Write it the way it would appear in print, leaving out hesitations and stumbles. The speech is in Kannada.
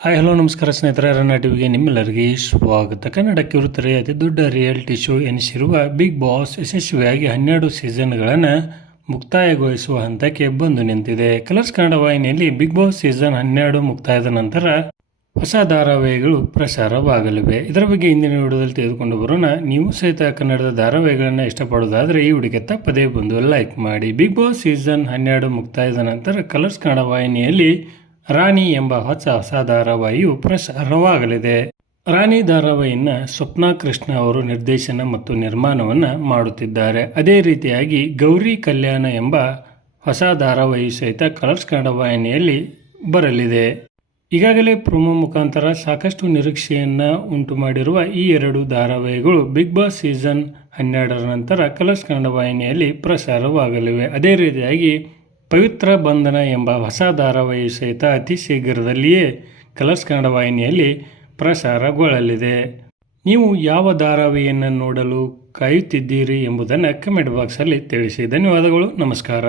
ಹಾಯ್ ಹಲೋ ನಮಸ್ಕಾರ ಸ್ನೇಹಿತರೆ, ರನ್ನ ಟಿವಿಗೆ ನಿಮ್ಮೆಲ್ಲರಿಗೆ ಸ್ವಾಗತ. ಕನ್ನಡಕ್ಕೆ ವೃತ್ತರೆ ಅತಿ ದೊಡ್ಡ ರಿಯಾಲಿಟಿ ಶೋ ಎನಿಸಿರುವ ಬಿಗ್ ಬಾಸ್ ಯಶಸ್ವಿಯಾಗಿ 12 ಸೀಸನ್ಗಳನ್ನು ಮುಕ್ತಾಯಗೊಳಿಸುವ ಹಂತಕ್ಕೆ ಬಂದು ನಿಂತಿದೆ. ಕಲರ್ಸ್ ಕನ್ನಡ ವಾಹಿನಿಯಲ್ಲಿ ಬಿಗ್ ಬಾಸ್ ಸೀಸನ್ 12 ಮುಕ್ತಾಯದ ನಂತರ ಹೊಸ ಧಾರಾವಾಹಿಗಳು ಪ್ರಸಾರವಾಗಲಿವೆ. ಇದರ ಬಗ್ಗೆ ಇಂದಿನ ವಿಡಿಯೋದಲ್ಲಿ ತೆಗೆದುಕೊಂಡು ಬರೋಣ. ನೀವು ಸಹಿತ ಕನ್ನಡದ ಧಾರಾವಾಹಿಗಳನ್ನು ಇಷ್ಟಪಡೋದಾದರೆ ಈ ವಿಡಿಯೋಗೆ ತಪ್ಪದೇ ಬಂದು ಲೈಕ್ ಮಾಡಿ. ಬಿಗ್ ಬಾಸ್ ಸೀಸನ್ 12 ಮುಕ್ತಾಯದ ನಂತರ ಕಲರ್ಸ್ ಕನ್ನಡ ವಾಹಿನಿಯಲ್ಲಿ ರಾಣಿ ಎಂಬ ಹೊಸ ಧಾರಾವಾಹಿಯು ಪ್ರಸಾರವಾಗಲಿದೆ. ರಾಣಿ ಧಾರಾವಾಹಿಯನ್ನು ಸ್ವಪ್ನ ಕೃಷ್ಣ ಅವರು ನಿರ್ದೇಶನ ಮತ್ತು ನಿರ್ಮಾಣವನ್ನು ಮಾಡುತ್ತಿದ್ದಾರೆ. ಅದೇ ರೀತಿಯಾಗಿ ಗೌರಿ ಕಲ್ಯಾಣ ಎಂಬ ಹೊಸ ಧಾರಾವಾಹಿ ಸಹಿತ ಕಲರ್ಸ್ ಕನ್ನಡ ವಾಹಿನಿಯಲ್ಲಿ ಬರಲಿದೆ. ಈಗಾಗಲೇ ಪ್ರೊಮೋ ಮುಖಾಂತರ ಸಾಕಷ್ಟು ನಿರೀಕ್ಷೆಯನ್ನು ಉಂಟು ಮಾಡಿರುವ ಈ ಎರಡು ಧಾರಾವಾಹಿಗಳು ಬಿಗ್ ಬಾಸ್ ಸೀಸನ್ 12ರ ನಂತರ ಕಲರ್ಸ್ ಕನ್ನಡ ವಾಹಿನಿಯಲ್ಲಿ ಪ್ರಸಾರವಾಗಲಿವೆ. ಅದೇ ರೀತಿಯಾಗಿ ಪವಿತ್ರ ಬಂಧನ ಎಂಬ ಹೊಸ ಧಾರಾವಾಹಿ ಸಹಿತ ಅತಿ ಶೀಘ್ರದಲ್ಲಿಯೇ ಕಲರ್ಸ್ ಕನ್ನಡ ವಾಹಿನಿಯಲ್ಲಿ ಪ್ರಸಾರಗೊಳ್ಳಲಿದೆ. ನೀವು ಯಾವ ಧಾರಾವಾಹಿಯನ್ನು ನೋಡಲು ಕಾಯುತ್ತಿದ್ದೀರಿ ಎಂಬುದನ್ನು ಕಮೆಂಟ್ ಬಾಕ್ಸಲ್ಲಿ ತಿಳಿಸಿ. ಧನ್ಯವಾದಗಳು. ನಮಸ್ಕಾರ.